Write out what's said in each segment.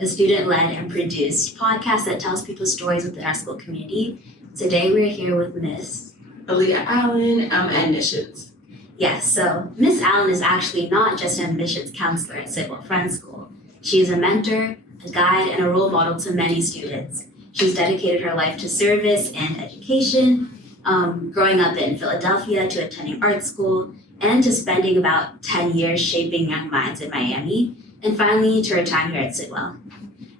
a student-led and produced podcast that tells people stories within our school community. Today we're here with Miss Alia Allen, admissions. Yes, so Miss Allen is actually not just an admissions counselor at Sidwell Friends School. She is a mentor, a guide, and a role model to many students. She's dedicated her life to service and education, growing up in Philadelphia to attending art school, and to spending about 10 years shaping young minds in Miami, and finally to her time here at Sidwell.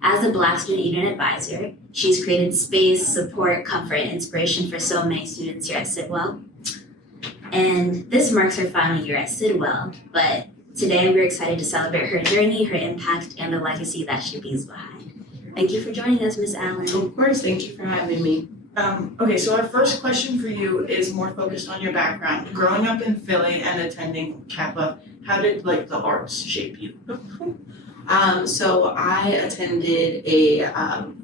As a Black Student Union advisor, she's created space, support, comfort, and inspiration for so many students here at Sidwell. And this marks her final year at Sidwell, but today we're excited to celebrate her journey, her impact, and the legacy that she leaves behind. Thank you for joining us, Miss Allen. Of course, thank you for having me. Okay, so our first question for you is more focused on your background. Growing up in Philly and attending Kappa, how did the arts shape you? So I attended a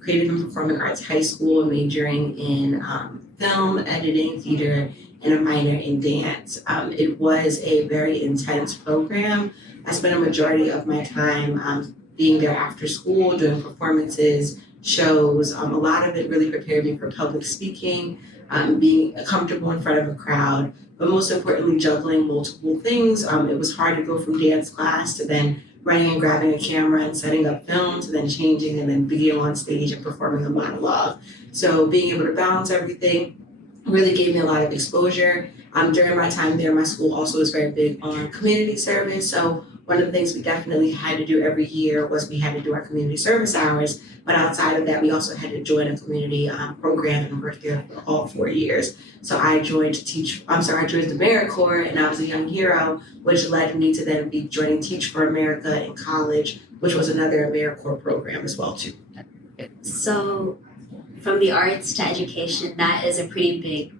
creative and performing arts high school, majoring in film, editing, theater, and a minor in dance. It was a very intense program. I spent a majority of my time being there after school, doing performances, shows. A lot of it really prepared me for public speaking, being comfortable in front of a crowd, but most importantly, juggling multiple things. It was hard to go from dance class to then running and grabbing a camera and setting up film to then changing and then being on stage and performing a monologue. So being able to balance everything really gave me a lot of exposure. During my time there, my school also was very big on community service. So one of the things we definitely had to do every year was we had to do our community service hours. But outside of that, we also had to join a community program and work there for all 4 years. So I joined the Merit Corps, and I was a young hero, which led me to then be joining Teach for America in college, which was another AmeriCorps program as well too. So from the arts to education, that is a pretty big,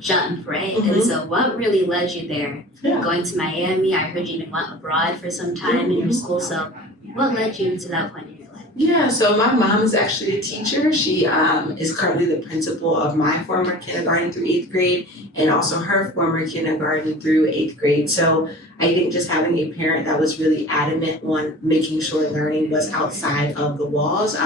jump, right? Mm-hmm. And so what really led you there? Yeah. Going to Miami, I heard you even went abroad for some time in your school. So what led you to that point in your life? Yeah, so my mom is actually a teacher. She is currently the principal of my former kindergarten through 8th grade and also her former kindergarten through 8th grade. So I think just having a parent that was really adamant on making sure learning was outside of the walls.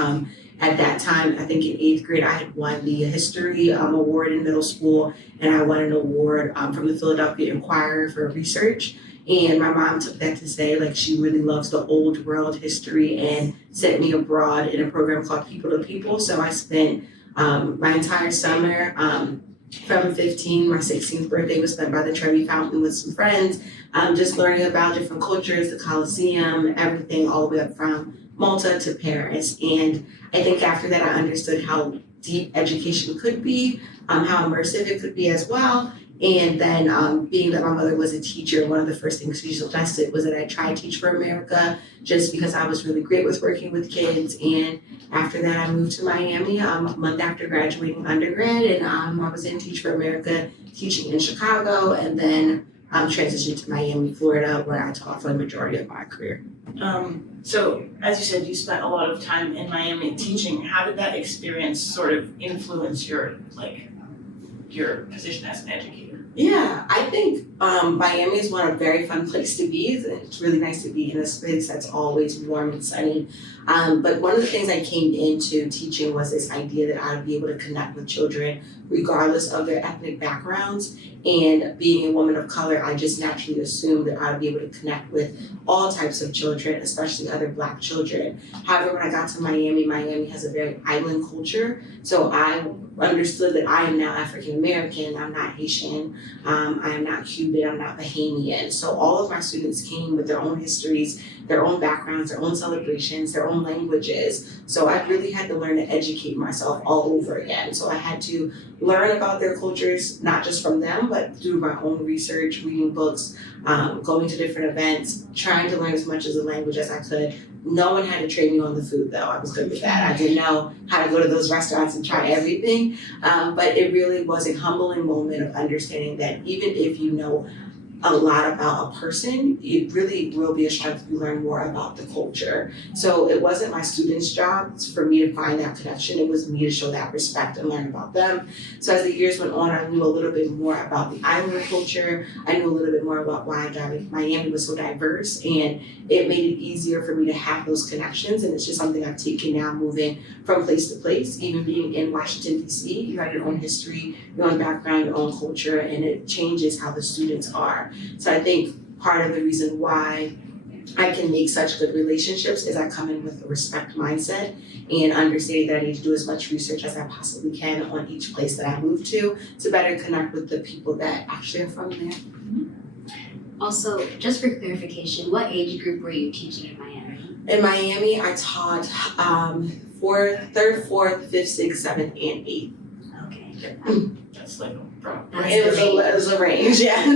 At that time, I think in 8th grade, I had won the history award in middle school, and I won an award from the Philadelphia Inquirer for research. And my mom took that to say, she really loves the old world history and sent me abroad in a program called People to People. So I spent my entire summer from 15, my 16th birthday was spent by the Trevi Fountain with some friends, just learning about different cultures, the Colosseum, everything all the way up from Malta to Paris. And I think after that, I understood how deep education could be, how immersive it could be as well. And then being that my mother was a teacher, one of the first things she suggested was that I try Teach for America just because I was really great with working with kids. And after that, I moved to Miami a month after graduating undergrad, and I was in Teach for America teaching in Chicago, and then transitioned to Miami, Florida, where I taught for the majority of my career. So as you said, you spent a lot of time in Miami teaching. How did that experience sort of influence your position as an educator? Yeah, I think Miami is a very fun place to be. It's really nice to be in a space that's always warm and sunny. But one of the things I came into teaching was this idea that I would be able to connect with children regardless of their ethnic backgrounds. And being a woman of color, I just naturally assumed that I would be able to connect with all types of children, especially other Black children. However, when I got to Miami has a very island culture. So I understood that I am now African American, I'm not Haitian, I am not Cuban, I'm not Bahamian. So all of my students came with their own histories, their own backgrounds, their own celebrations, their own languages. So I really had to learn to educate myself all over again. So I had to learn about their cultures, not just from them, but through my own research, reading books, going to different events, trying to learn as much of the language as I could. No one had to train me on the food though. I was good with that. I didn't know how to go to those restaurants and try everything. But it really was a humbling moment of understanding that even if you know a lot about a person, it really will be a strength if you learn more about the culture. So it wasn't my students' job for me to find that connection. It was me to show that respect and learn about them. So as the years went on, I knew a little bit more about the Islander culture. I knew a little bit more about why Miami was so diverse, and it made it easier for me to have those connections. And it's just something I've taken now, moving from place to place. Even being in Washington, D.C., you have your own history, your own background, your own culture, and it changes how the students are. So I think part of the reason why I can make such good relationships is I come in with a respect mindset and understanding that I need to do as much research as I possibly can on each place that I move to better connect with the people that actually are from there. Also, just for clarification, what age group were you teaching in Miami? In Miami, I taught third, fourth, fifth, sixth, seventh, and eighth. Okay. That's like a broad. That's It was a range, yes.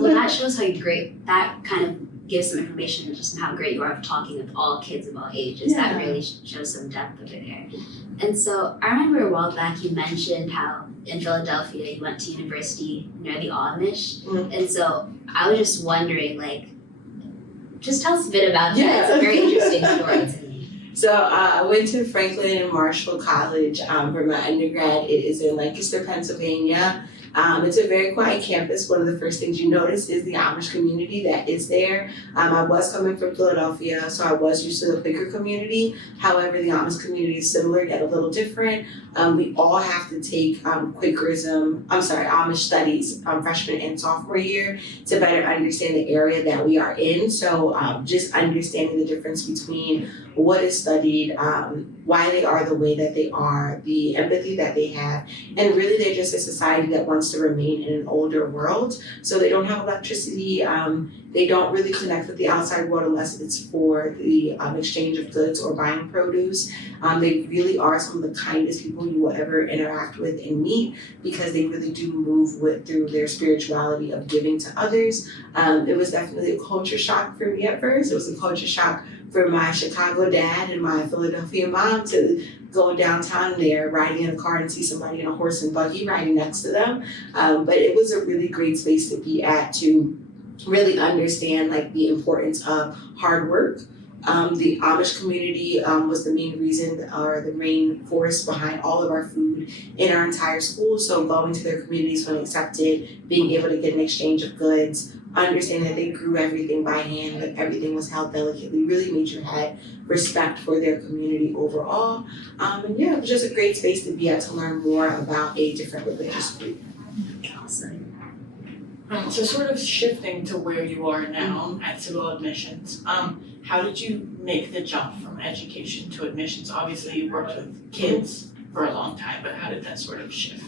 Well, that shows how great, that kind of gives some information just on how great you are of talking with all kids of all ages. Yeah. That really shows some depth over there. And so I remember a while back you mentioned how in Philadelphia you went to university near the Amish. Mhm. And so I was just wondering, like, just tell us a bit about that. Yeah. It's a very interesting story to me. So I went to Franklin and Marshall College for my undergrad. It is in Lancaster, Pennsylvania. It's a very quiet campus. One of the first things you notice is the Amish community that is there. I was coming from Philadelphia, so I was used to the bigger community. However, the Amish community is similar yet a little different. We all have to take Amish studies freshman and sophomore year to better understand the area that we are in. So just understanding the difference between what is studied, why they are the way that they are, the empathy that they have, and really they're just a society that wants to remain in an older world. So they don't have electricity, they don't really connect with the outside world unless it's for the exchange of goods or buying produce. They really are some of the kindest people you will ever interact with and meet because they really do move through their spirituality of giving to others. It was definitely a culture shock for me at first. It was a culture shock for my Chicago dad and my Philadelphia mom to go downtown and they're riding in a car and see somebody in a horse and buggy riding next to them. But it was a really great space to be at to really understand like the importance of hard work. The Amish community was the main reason or the main force behind all of our food in our entire school. So going to their communities when accepted, being able to get an exchange of goods, understanding that they grew everything by hand, that everything was held delicately, really made you have respect for their community overall. And yeah, it was just a great space to be at to learn more about a different religious group. Awesome. So sort of shifting to where you are now at Sidwell Admissions, how did you make the jump from education to admissions? Obviously you worked with kids for a long time, but how did that sort of shift?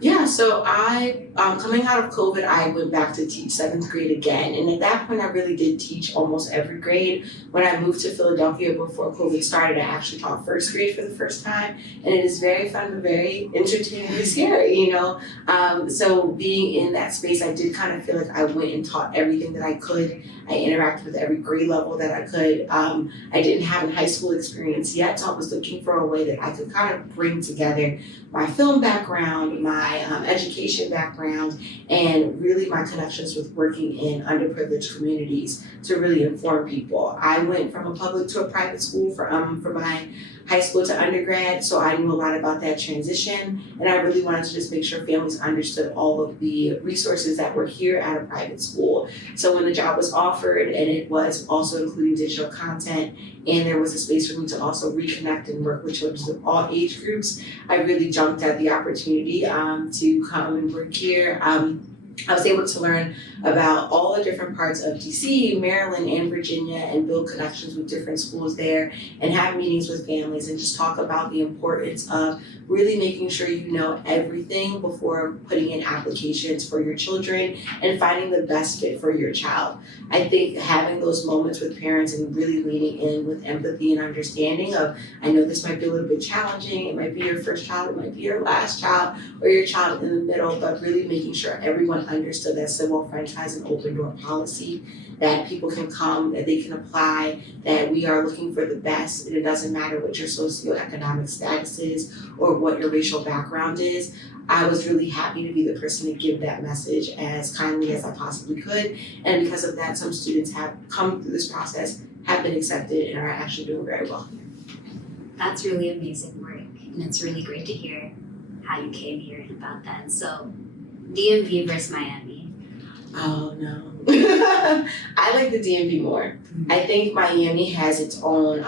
Yeah, so I, coming out of COVID, I went back to teach 7th grade again. And at that point, I really did teach almost every grade. When I moved to Philadelphia before COVID started, I actually taught 1st grade for the first time. And it is very fun, but very entertainingly scary, you know? So being in that space, I did kind of feel like I went and taught everything that I could. I interacted with every grade level that I could. I didn't have a high school experience yet, so I was looking for a way that I could kind of bring together my film background, my education background, and really my connections with working in underprivileged communities to really inform people. I went from a public to a private school for my high school to undergrad, so I knew a lot about that transition, and I really wanted to just make sure families understood all of the resources that were here at a private school. So when the job was offered, and it was also including digital content, and there was a space for me to also reconnect and work with children of all age groups, I really jumped at the opportunity to come and work here. I was able to learn about all the different parts of DC, Maryland, and Virginia, and build connections with different schools there, and have meetings with families, and just talk about the importance of really making sure you know everything before putting in applications for your children and finding the best fit for your child. I think having those moments with parents and really leaning in with empathy and understanding of, I know this might be a little bit challenging, it might be your first child, it might be your last child, or your child in the middle, but really making sure everyone understood that Sidwell Friends has an open door policy, that people can come, that they can apply, that we are looking for the best, and it doesn't matter what your socioeconomic status is or what your racial background is. I was really happy to be the person to give that message as kindly as I possibly could, and because of that, some students have come through this process, have been accepted, and are actually doing very well. That's really amazing work, and it's really great to hear how you came here and about that. And so, DMV versus Miami. Oh no. I like the DMV more. I think Miami has its own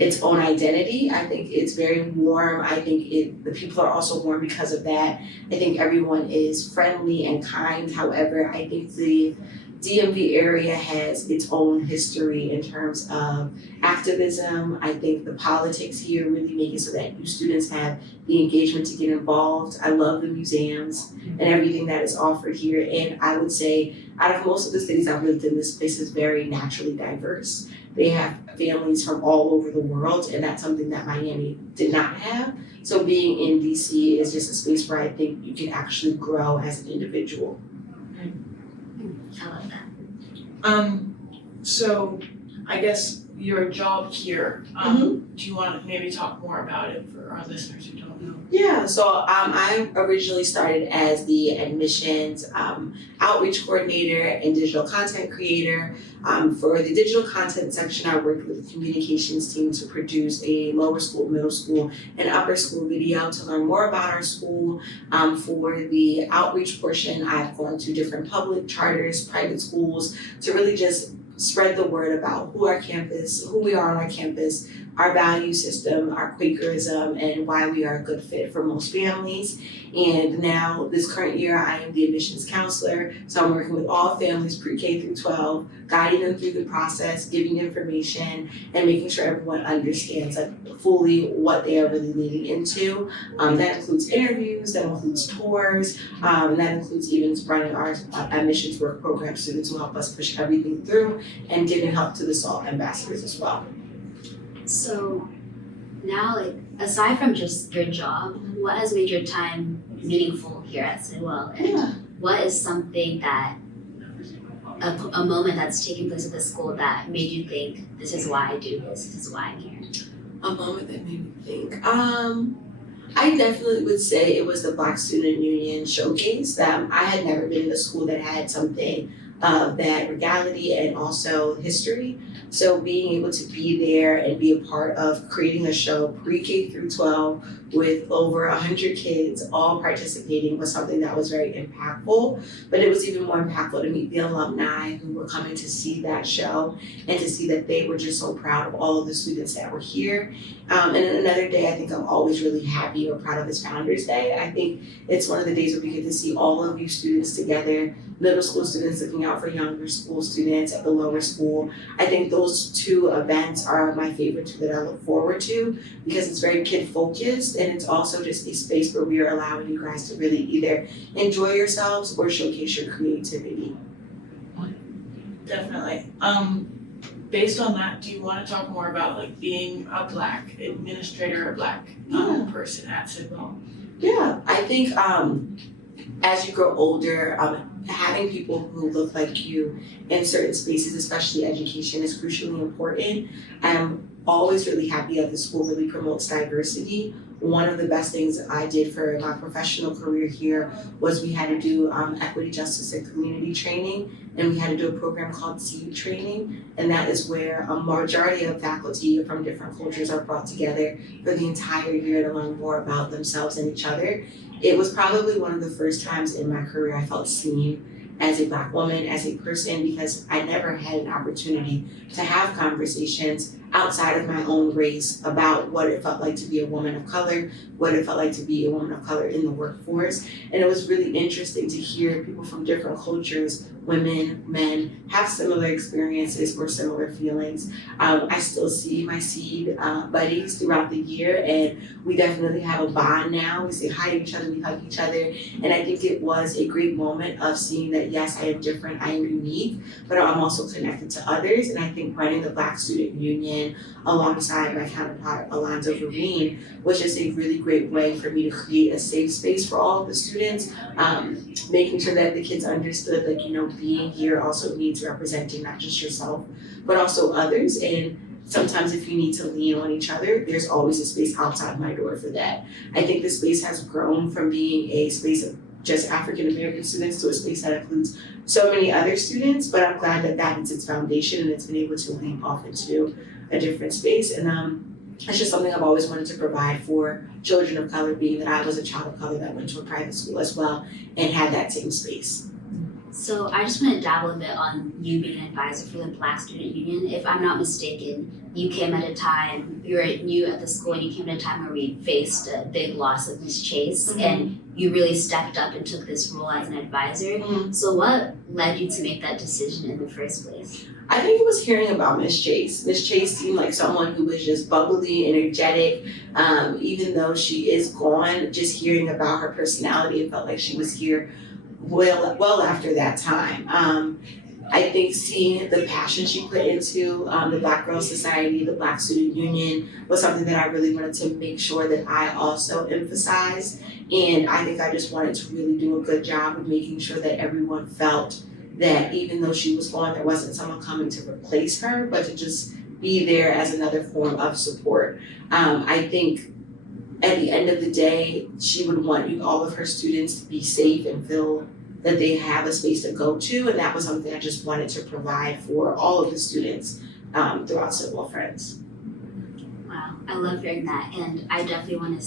identity. I think it's very warm. I think the people are also warm because of that. I think everyone is friendly and kind. However, I think the DMV area has its own history in terms of activism. I think the politics here really make it so that you students have the engagement to get involved. I love the museums and everything that is offered here. And I would say out of most of the cities I've lived in, this place is very naturally diverse. They have families from all over the world, and that's something that Miami did not have. So being in DC is just a space where I think you can actually grow as an individual. I love that. So I guess your job here, do you want to maybe talk more about it for our listeners who don't know? Yeah, so I originally started as the admissions outreach coordinator and digital content creator. For the digital content section, I worked with the communications team to produce a lower school, middle school, and upper school video to learn more about our school. For the outreach portion, I've gone to different public charters, private schools, to really just spread the word about who we are on our campus, our value system, our Quakerism, and why we are a good fit for most families. And now, this current year, I am the admissions counselor, so I'm working with all families pre-K through 12, guiding them through the process, giving information, and making sure everyone understands fully what they are really leading into. That includes interviews, that includes tours, and that includes even running our admissions work program. Students will help us push everything through and giving help to the SALT ambassadors as well. So now, aside from just your job, what has made your time meaningful here at Sidwell? And what is something that, a moment that's taken place at the school that made you think, this is why I do this is why I'm here? A moment that made me think. I definitely would say it was the Black Student Union showcase. I had never been in a school that had something of that regality and also history. So being able to be there and be a part of creating a show pre-K through 12 with over 100 kids all participating was something that was very impactful. But it was even more impactful to meet the alumni who were coming to see that show and to see that they were just so proud of all of the students that were here. And another day I think I'm always really happy or proud of is Founders Day. I think it's one of the days where we get to see all of you students together, middle school students looking out for younger school students at the lower school. I think those two events are my favorite two that I look forward to because it's very kid focused and it's also just a space where we are allowing you guys to really either enjoy yourselves or showcase your creativity. Definitely. Based on that, do you want to talk more about being a Black administrator, a Black person at Sidwell? Yeah, I think as you grow older, having people who look like you in certain spaces, especially education, is crucially important. I'm always really happy that the school really promotes diversity. One of the best things I did for my professional career here was we had to do equity, justice, and community training, and we had to do a program called SEED training, and that is where a majority of faculty from different cultures are brought together for the entire year to learn more about themselves and each other. It was probably one of the first times in my career I felt seen as a Black woman, as a person, because I never had an opportunity to have conversations outside of my own race about what it felt like to be a woman of color, what it felt like to be a woman of color in the workforce. And it was really interesting to hear people from different cultures, women, men, have similar experiences or similar feelings. I still see my SEED buddies throughout the year, and we definitely have a bond now. We say hi to each other, we hug each other, and I think it was a great moment of seeing that, yes, I am different, I am unique, but I'm also connected to others. And I think running the Black Student Union and alongside my counterpart Alonzo Vereen was just a really great way for me to create a safe space for all of the students, making sure that the kids understood like, you know, being here also means representing not just yourself, but also others. And sometimes if you need to lean on each other, there's always a space outside my door for that. I think the space has grown from being a space of just African American students to a space that includes so many other students, but I'm glad that that is its foundation and it's been able to leap off into a different space. And it's just something I've always wanted to provide for children of color, being that I was a child of color that went to a private school as well and had that same space. So I just want to dabble a bit on you being an advisor for the Black Student Union. If I'm not mistaken, you came at a time, you were new at the school and you came at a time where we faced a big loss of Miss Chase, and you really stepped up and took this role as an advisor. So what led you to make that decision in the first place? I think it was hearing about Miss Chase. Miss Chase seemed like someone who was just bubbly, energetic. Even though she is gone, just hearing about her personality, it felt like she was here well after that time. I think seeing the passion she put into the Black Girls Society, the Black Student Union, was something that I really wanted to make sure that I also emphasized. And I think I just wanted to really do a good job of making sure that everyone felt that even though she was gone, there wasn't someone coming to replace her, but to just be there as another form of support. I think at the end of the day, she would want all of her students to be safe and feel that they have a space to go to, and that was something I just wanted to provide for all of the students throughout Sidwell Friends. Wow, I love hearing that, and I definitely want to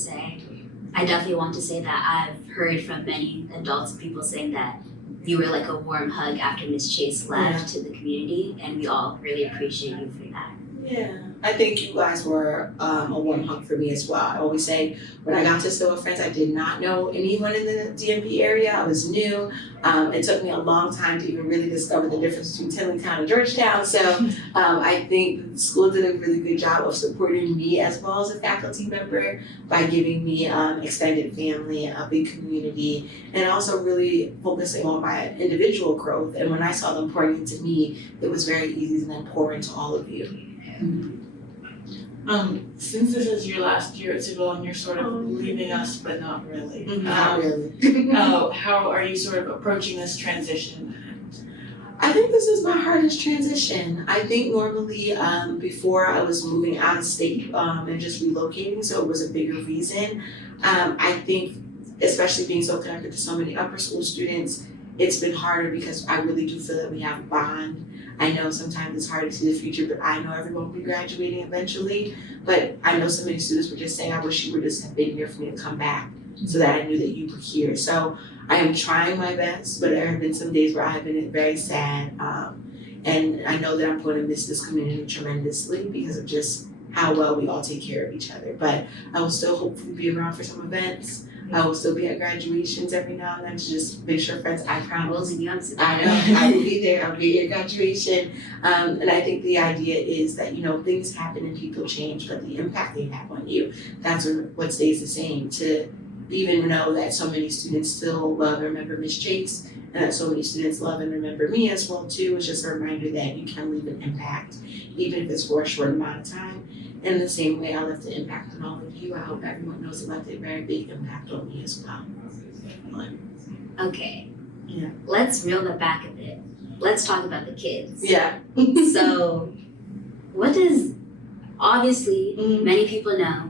say that I've heard from many adults and people saying that you were like a warm hug after Miss Chase left to the community, and we all really appreciate you for that. Yeah, I think you guys were a warm hug for me as well. I always say when I got to Sidwell Friends, I did not know anyone in the DMV area. I was new. It took me a long time to even really discover the difference between Tillingham and Georgetown. So I think the school did a really good job of supporting me as well as a faculty member by giving me extended family, a big community, and also really focusing on my individual growth. And when I saw them pouring into me, it was very easy to then pour into all of you. Since this is your last year at Sidwell and you're sort of leaving us, but not really. Not really. How are you sort of approaching this transition? I think this is my hardest transition. I think normally before I was moving out of state and just relocating, so it was a bigger reason. I think especially being so connected to so many upper school students, it's been harder because I really do feel that we have a bond. I know sometimes it's hard to see the future, but I know everyone will be graduating eventually. But I know so many students were just saying, I wish you would just have been here for me to come back so that I knew that you were here. So I am trying my best, but there have been some days where I have been very sad. And I know that I'm going to miss this community tremendously because of just how well we all take care of each other. But I will still hopefully be around for some events. I will still be at graduations every now and then to just make sure friends, I promise. I know, I will be there, I'll be at your graduation. And I think the idea is that, you know, things happen and people change, but the impact they have on you, that's what stays the same. To even know that so many students still love and remember Miss Chase, and that so many students love and remember me as well too, is just a reminder that you can leave an impact, even if it's for a short amount of time. And in the same way I left an impact on all of you, I hope everyone knows it left a very big impact on me as well. Okay. Yeah. Let's reel that back a bit. Let's talk about the kids. Yeah. So, what does, obviously, many people know,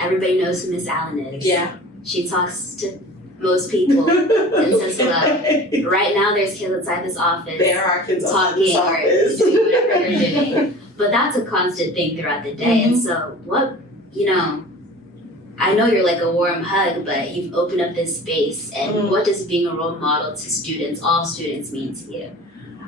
everybody knows who Miss Allen is. Yeah. She talks to most people and says hello. Right now, there's kids outside this office. There are kids outside talking this office. or doing whatever they're doing. But that's a constant thing throughout the day. And so what, I know you're like a warm hug, but you've opened up this space. And what does being a role model to students, all students, mean to you?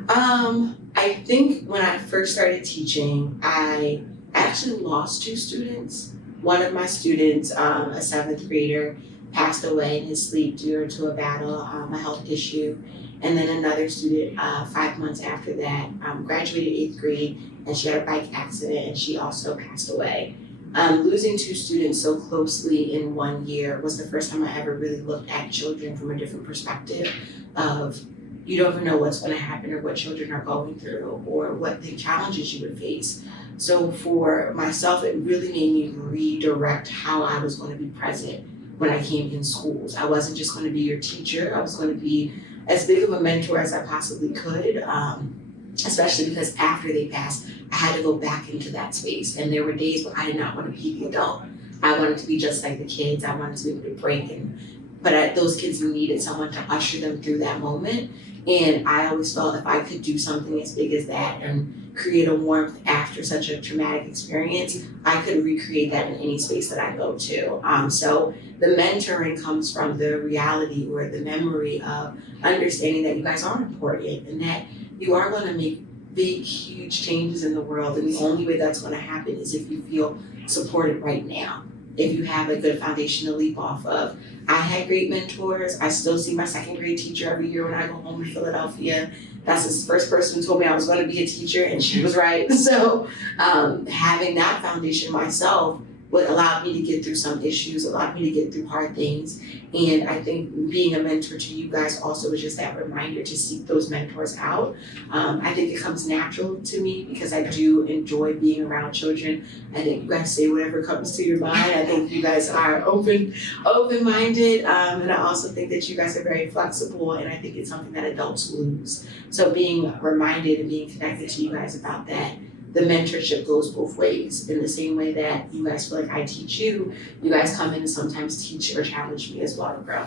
I think when I first started teaching, I actually lost 2 students. One of my students, a 7th grader, passed away in his sleep due to a battle, a health issue. And then another student, 5 months after that, graduated 8th grade, and she had a bike accident and she also passed away. Losing 2 students so closely in 1 year was the first time I ever really looked at children from a different perspective of, you don't even know what's going to happen or what children are going through or what the challenges you would face. So for myself, it really made me redirect how I was going to be present when I came in schools. I wasn't just going to be your teacher. I was going to be as big of a mentor as I possibly could, especially because after they passed, I had to go back into that space. And there were days where I did not want to be the adult. I wanted to be just like the kids. I wanted to be able to break in. But those kids needed someone to usher them through that moment. And I always felt if I could do something as big as that and create a warmth after such a traumatic experience, I could recreate that in any space that I go to. So the mentoring comes from the reality or the memory of understanding that you guys are important and that you are going to make big, huge changes in the world. And the only way that's going to happen is if you feel supported right now. If you have a good foundation to leap off of. I had great mentors. I still see my second grade teacher every year when I go home to Philadelphia. That's the first person who told me I was going to be a teacher, and she was right. So having that foundation myself what allowed me to get through some issues, allowed me to get through hard things. And I think being a mentor to you guys also is just that reminder to seek those mentors out. I think it comes natural to me because I do enjoy being around children. I think you guys say whatever comes to your mind. I think you guys are open-minded. And I also think that you guys are very flexible, and I think it's something that adults lose. So being reminded and being connected to you guys about that, the mentorship goes both ways. In the same way that you guys feel like I teach you, you guys come in and sometimes teach or challenge me as well to grow.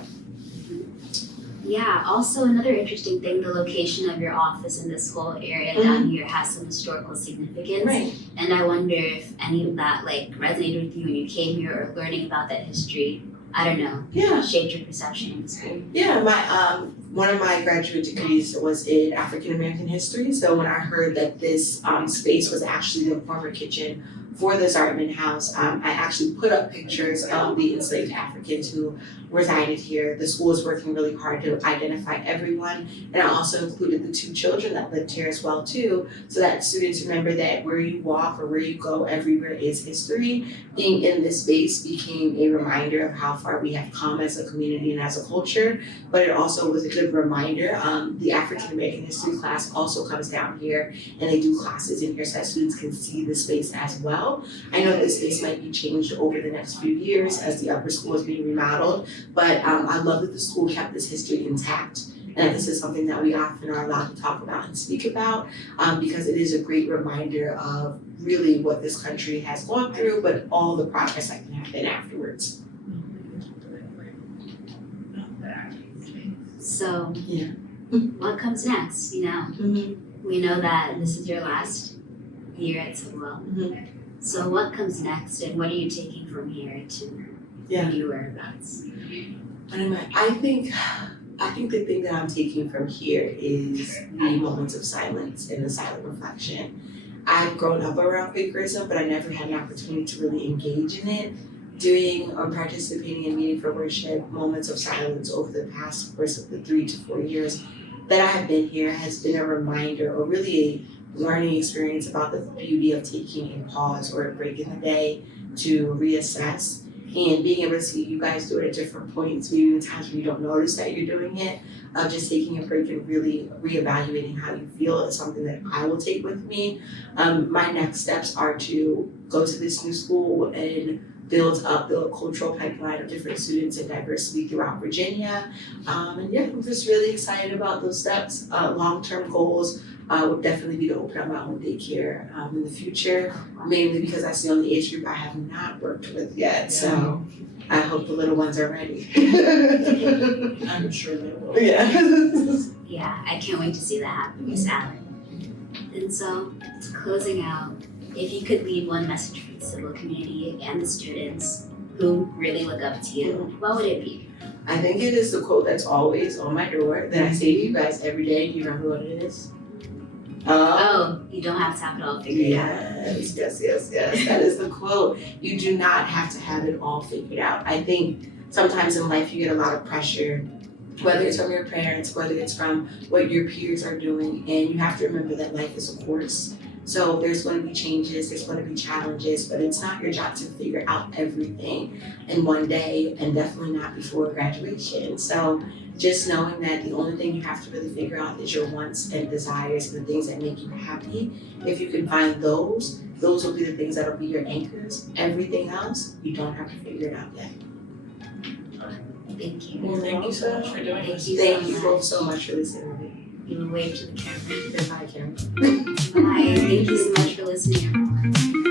Yeah, also another interesting thing, the location of your office in this whole area down here has some historical significance. Right. And I wonder if any of that resonated with you when you came here or learning about that history, I don't know, shaped your perception of the school. Yeah, my one of my graduate degrees was in African American history. So when I heard that this space was actually the former kitchen for the Zartman House, I actually put up pictures of the enslaved Africans who resided here. The school is working really hard to identify everyone, and I also included the 2 children that lived here as well too, so that students remember that where you walk or where you go, everywhere is history. Being in this space became a reminder of how far we have come as a community and as a culture, but it also was a good reminder. The African American history class also comes down here, and they do classes in here so that students can see the space as well. I know this space might be changed over the next few years as the upper school is being remodeled, but I love that the school kept this history intact, and this is something that we often are allowed to talk about and speak about, because it is a great reminder of really what this country has gone through, but all the progress that can happen afterwards. So, what comes next? You know, we know that this is your last year at Sidwell. So what comes next, and what are you taking from here to your whereabouts? I think the thing that I'm taking from here is the moments of silence and the silent reflection. I've grown up around Quakerism, but I never had an opportunity to really engage in it. Doing or participating in meeting for worship, moments of silence over the past course of the 3 to 4 years that I have been here has been a reminder, or really a learning experience about the beauty of taking a pause or a break in the day to reassess, and being able to see you guys do it at different points, maybe in times when you don't notice that you're doing it, of just taking a break and really reevaluating how you feel is something that I will take with me. My next steps are to go to this new school and build a cultural pipeline of different students and diversity throughout Virginia. I'm just really excited about those steps. Long-term goals would definitely be to open up my own daycare in the future, mainly because I see on the age group I have not worked with yet. So I hope the little ones are ready. I'm sure they will. Yeah, I can't wait to see that happen, Miss Allen. And so, closing out, if you could leave one message for the Sidwell community and the students who really look up to you, what would it be? I think it is the quote that's always on my door that I say to you guys every day. Do you remember what it is? You don't have to have it all figured out. Yes. That is the quote. You do not have to have it all figured out. I think sometimes in life you get a lot of pressure, whether it's from your parents, whether it's from what your peers are doing, and you have to remember that life is a course. So there's going to be changes, there's going to be challenges, but it's not your job to figure out everything in one day, and definitely not before graduation. So just knowing that the only thing you have to really figure out is your wants and desires and the things that make you happy. If you can find those will be the things that'll be your anchors. Everything else, you don't have to figure it out yet. Thank you. Well, thank you so much for doing this. Thank you both so much for listening to me. You will wave to the camera. Goodbye, Karen. Bye. Thank you so much for listening, everyone.